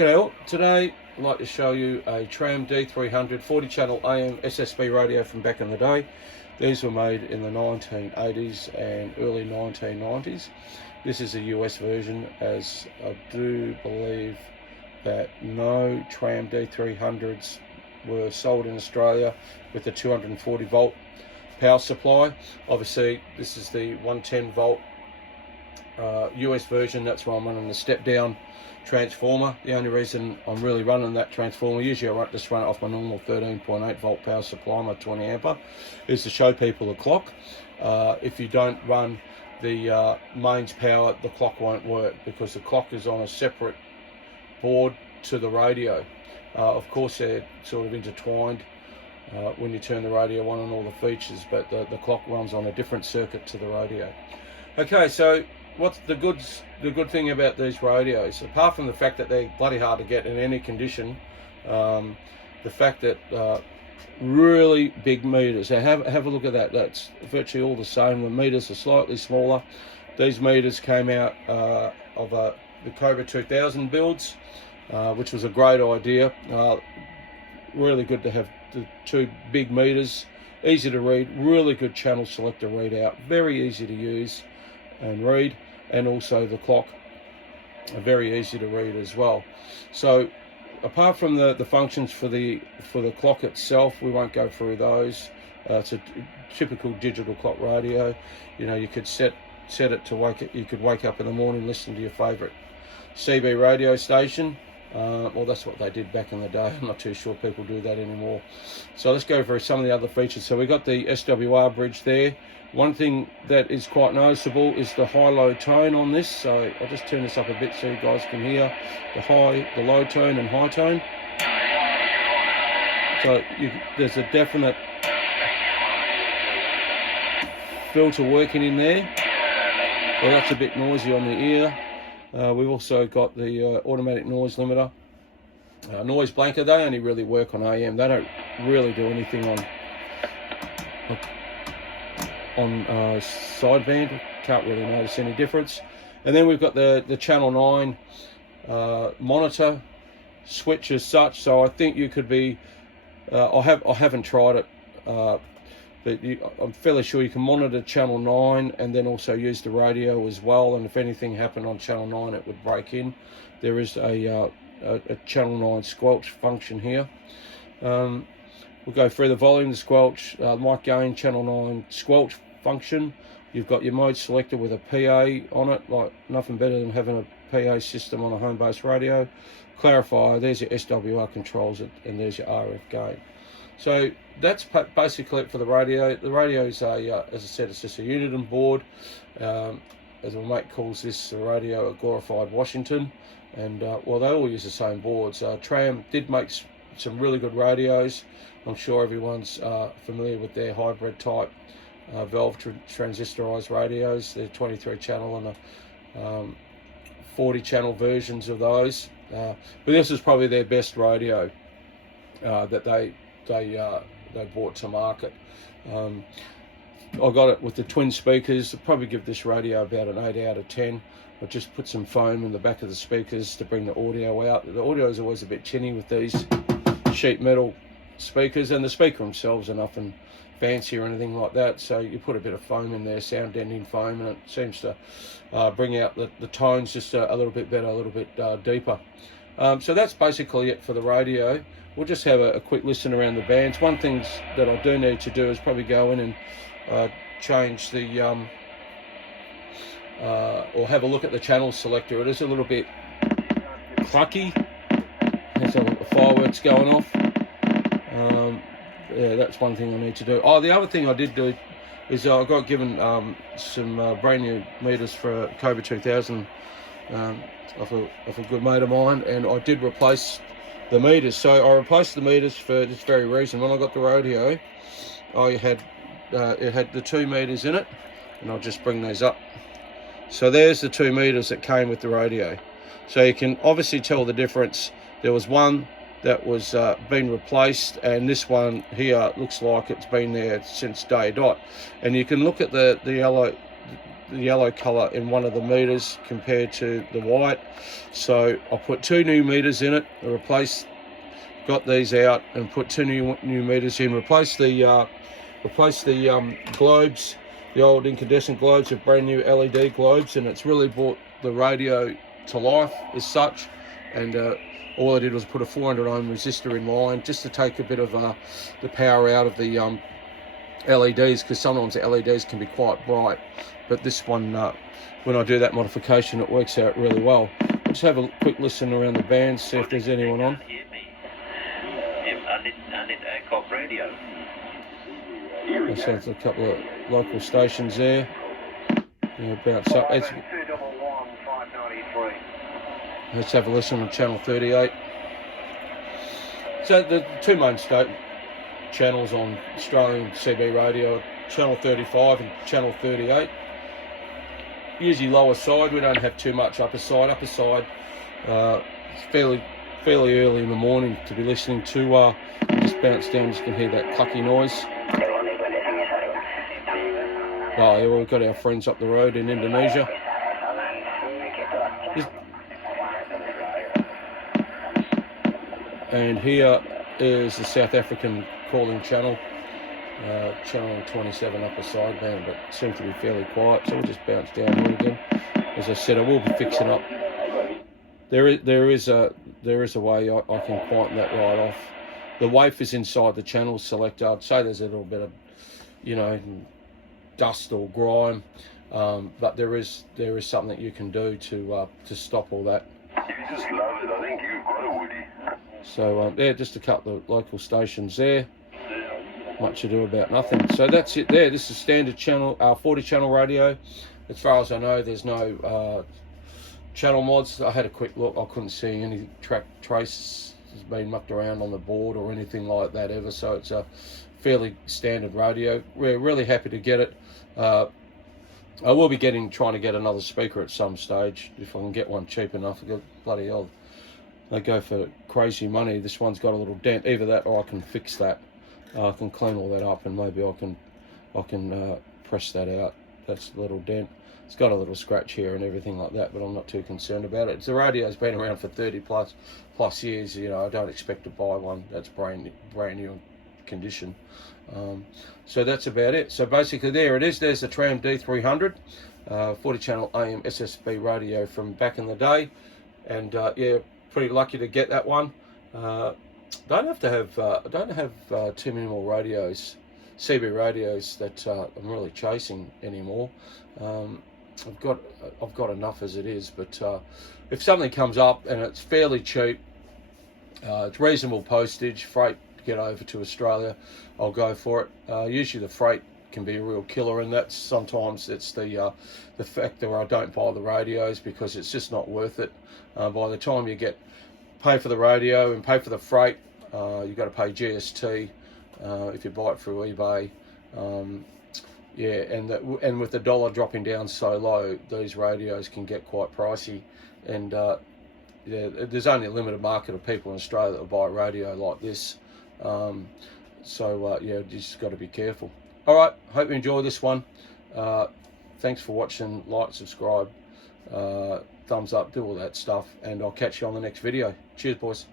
G'day all. Today I'd like to show you a Tram D300 40 channel AM SSB radio from back in the day. These were made in the 1980s and early 1990s. This is a US version, as I do believe that no Tram D300s were sold in Australia with a 240 volt power supply. Obviously this is the 110 volt US version. That's why I'm running the step down transformer. The only reason I'm really running that transformer, usually I just run it off my normal 13.8 volt power supply, my 20 ampere, is to show people the clock. If you don't run the mains power, the clock won't work, because the clock is on a separate board to the radio. Of course they're sort of intertwined when you turn the radio on and all the features, but the clock runs on a different circuit to the radio. Okay, so what's the good thing about these radios, apart from the fact that they're bloody hard to get in any condition, the fact that really big meters. Now have a look at that. That's virtually all the same. The meters are slightly smaller. These meters came out of the Cobra 2000 builds, which was a great idea. Really good to have the two big meters, easy to read, really good channel selector readout, very easy to use and read, and also the clock are very easy to read as well. So apart from the functions for the clock itself, we won't go through those. It's a typical digital clock radio. You know, you could set it to you could wake up in the morning, listen to your favorite CB radio station. Well, that's what they did back in the day. I'm not too sure people do that anymore. So let's go through some of the other features. So we got the SWR bridge there. One thing that is quite noticeable is the high-low tone on this. So I'll just turn this up a bit so you guys can hear the high, the low tone and high tone. So there's a definite filter working in there. So that's a bit noisy on the ear. We've also got the automatic noise limiter, noise blanker. They only really work on AM. They don't really do anything on sideband. Can't really notice any difference. And then we've got the channel 9 monitor switch as such. So I think you could be, I haven't tried it, but I'm fairly sure you can monitor channel 9 and then also use the radio as well. And if anything happened on channel 9, it would break in. There is a channel 9 squelch function here. We'll go through the volume, the squelch, mic gain, channel 9 squelch function. You've got your mode selector with a PA on it, like nothing better than having a PA system on a home-based radio. Clarifier, there's your SWR controls, and there's your RF gain. So that's basically it for the radio. The radio is as I said, it's just a Uniden board. As my mate calls this, the radio a glorified Washington. And well, they all use the same boards. Tram did make some really good radios. I'm sure everyone's familiar with their hybrid type valve transistorized radios. They're 23 channel and the 40 channel versions of those. But this is probably their best radio that they brought to market. I got it with the twin speakers. I'd probably give this radio about an 8 out of 10. I just put some foam in the back of the speakers to bring the audio out. The audio is always a bit tinny with these sheet metal speakers, and the speaker themselves are nothing fancy or anything like that. So you put a bit of foam in there, sound deadening foam, and it seems to bring out the tones just a little bit better, a little bit deeper. So that's basically it for the radio. We'll just have a quick listen around the bands. One thing that I do need to do is probably go in and change the or have a look at the channel selector. It is a little bit clunky. There's a lot of fireworks going off. Yeah, that's one thing I need to do. Oh, the other thing I did do is I got given some brand new meters for Cobra 2000 off a good mate of mine, and I did replace the meters. So I replaced the meters for this very reason. When I got the radio, I had it had the 2 meters in it, and I'll just bring these up. So there's the 2 meters that came with the radio. So you can obviously tell the difference. There was one that was been replaced, and this one here looks like it's been there since day dot. And you can look at the yellow the yellow colour in one of the meters compared to the white, so I put 2 new meters in it. I got these out and put 2 new meters in. Replaced the globes, the old incandescent globes, with brand new LED globes, and it's really brought the radio to life as such. And all I did was put a 400 ohm resistor in line just to take a bit of the power out of the LEDs, because sometimes the LEDs can be quite bright, but this one, when I do that modification, it works out really well. Let's have a quick listen around the band, see if there's anyone on. So there's a couple of local stations there. Bounce up. Let's have a listen on channel 38. So the 2 main channels on Australian CB radio, channel 35 and channel 38. Usually lower side, we don't have too much upper side. Upper side, it's fairly early in the morning to be listening to. Just bounce down, you can hear that clucky noise. Oh yeah, we've got our friends up the road in Indonesia. And here is the South African calling channel, channel 27 upper sideband, but seems to be fairly quiet, so we'll just bounce down here again. As I said, I will be fixing up. There is a way I can quieten that right off. The wafer is inside the channel selector. I'd say there's a little bit of, dust or grime, but there is something you can do to stop all that. You just love it. I think you've got it, Woody. So yeah, just a couple of local stations there. Much ado about nothing. So that's it there. This is standard channel, 40 channel radio. As far as I know, there's no channel mods. I had a quick look. I couldn't see any track trace has been mucked around on the board or anything like that ever. So it's a fairly standard radio. We're really happy to get it. I will be trying to get another speaker at some stage if I can get one cheap enough. Bloody hell, they go for crazy money. This one's got a little dent. Either that or I can fix that. I can clean all that up and maybe I can press that out. That's a little dent. It's got a little scratch here and everything like that, but I'm not too concerned about it. The radio's been around for 30 plus years. I don't expect to buy one that's brand new condition. So that's about it. So basically there it is. There's the Tram D300, 40 channel AM SSB radio from back in the day, and yeah, pretty lucky to get that one. Don't have too many more radios, CB radios that I'm really chasing anymore. I've got enough as it is, but if something comes up and it's fairly cheap, it's reasonable postage, freight to get over to Australia, I'll go for it. Usually the freight can be a real killer, and that's sometimes it's the factor where I don't buy the radios because it's just not worth it. By the time you pay for the radio and pay for the freight, you've got to pay GST if you buy it through eBay. Yeah, and with the dollar dropping down so low, these radios can get quite pricey, and yeah, there's only a limited market of people in Australia that will buy a radio like this. So yeah, you just got to be careful. All right, hope you enjoy this one. Thanks for watching. Like, subscribe, thumbs up, do all that stuff, and I'll catch you on the next video. Cheers, boys.